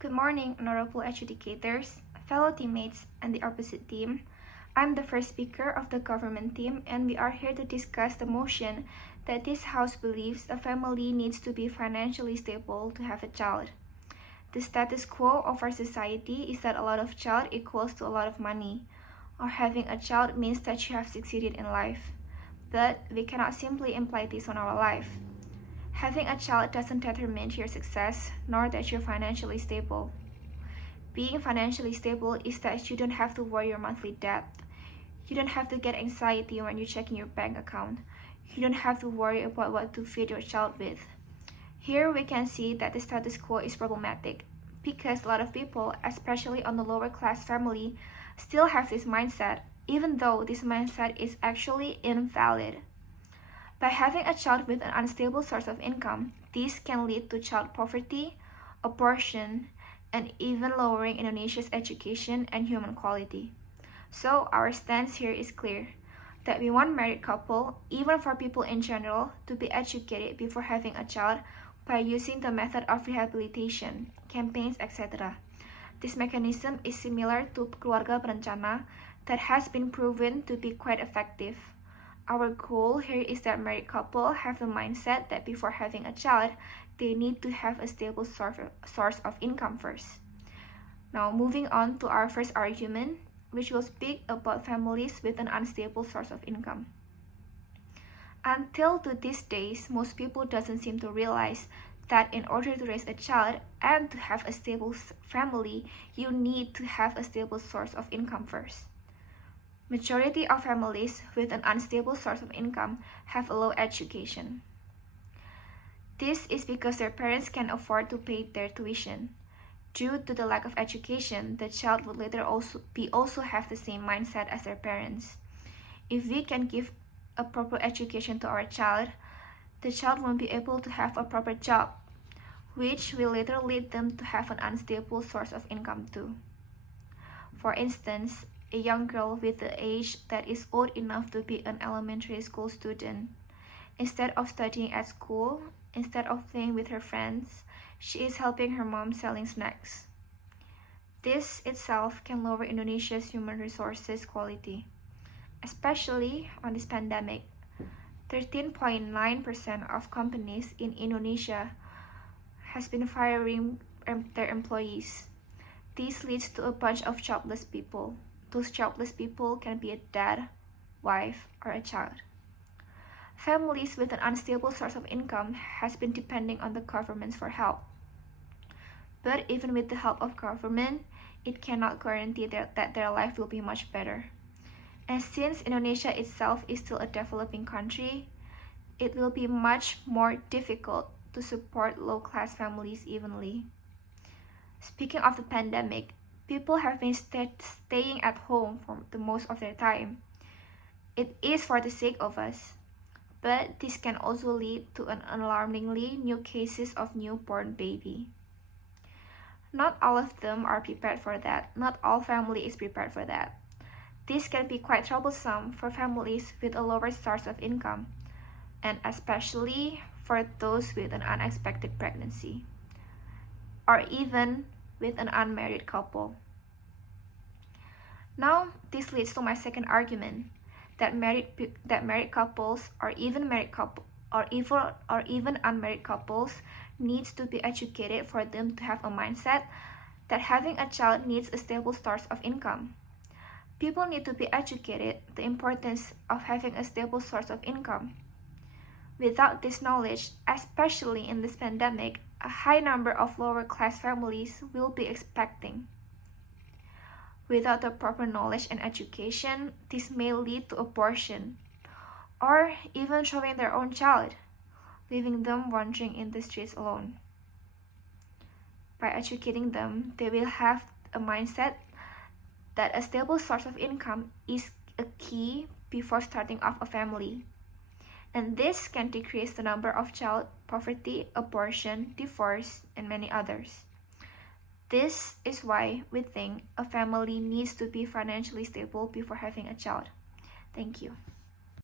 Good morning, honorable adjudicators, fellow teammates, and the opposite team. I'm the first speaker of the government team, and we are here to discuss the motion that this House believes a family needs to be financially stable to have a child. The status quo of our society is that a lot of child equals to a lot of money, or having a child means that you have succeeded in life. But we cannot simply imply this on our life. Having a child doesn't determine your success, nor that you're financially stable. Being financially stable is that you don't have to worry your monthly debt. You don't have to get anxiety when you're checking your bank account. You don't have to worry about what to feed your child with. Here we can see that the status quo is problematic because a lot of people, especially on the lower class family, still have this mindset, even though this mindset is actually invalid. By having a child with an unstable source of income, this can lead to child poverty, abortion, and even lowering Indonesia's education and human quality. So our stance here is clear, that we want married couple, even for people in general, to be educated before having a child by using the method of rehabilitation, campaigns, etc. This mechanism is similar to keluarga berencana that has been proven to be quite effective. Our goal here is that married couple have the mindset that before having a child, they need to have a stable source of income first. Now moving on to our first argument, which will speak about families with an unstable source of income. Until to these days, most people doesn't seem to realize that in order to raise a child and to have a stable family, you need to have a stable source of income first. Majority of families with an unstable source of income have a low education. This is because their parents can afford to pay their tuition. Due to the lack of education, the child would later also have the same mindset as their parents. If we can give a proper education to our child, the child won't be able to have a proper job, which will later lead them to have an unstable source of income too. For instance, a young girl with the age that is old enough to be an elementary school student. Instead of studying at school, instead of playing with her friends, she is helping her mom selling snacks. This itself can lower Indonesia's human resources quality, especially on this pandemic. 13.9% of companies in Indonesia has been firing their employees. This leads to a bunch of jobless people. Those jobless people can be a dad, wife, or a child. Families with an unstable source of income has been depending on the governments for help. But even with the help of government, it cannot guarantee that their life will be much better. And since Indonesia itself is still a developing country, it will be much more difficult to support low-class families evenly. Speaking of the pandemic, people have been staying at home for the most of their time. It is for the sake of us, but this can also lead to an alarmingly new cases of newborn baby. Not all of them are prepared for that. Not all family is prepared for that. This can be quite troublesome for families with a lower source of income, and especially for those with an unexpected pregnancy, or even with an unmarried couple. Now, this leads to my second argument, that married couples or even unmarried couples needs to be educated for them to have a mindset that having a child needs a stable source of income. People need to be educated the importance of having a stable source of income. Without this knowledge, especially in this pandemic, a high number of lower class families will be expecting. Without the proper knowledge and education, this may lead to abortion, or even throwing their own child, leaving them wandering in the streets alone. By educating them, they will have a mindset that a stable source of income is a key before starting off a family. And this can decrease the number of child poverty, abortion, divorce, and many others. This is why we think a family needs to be financially stable before having a child. Thank you.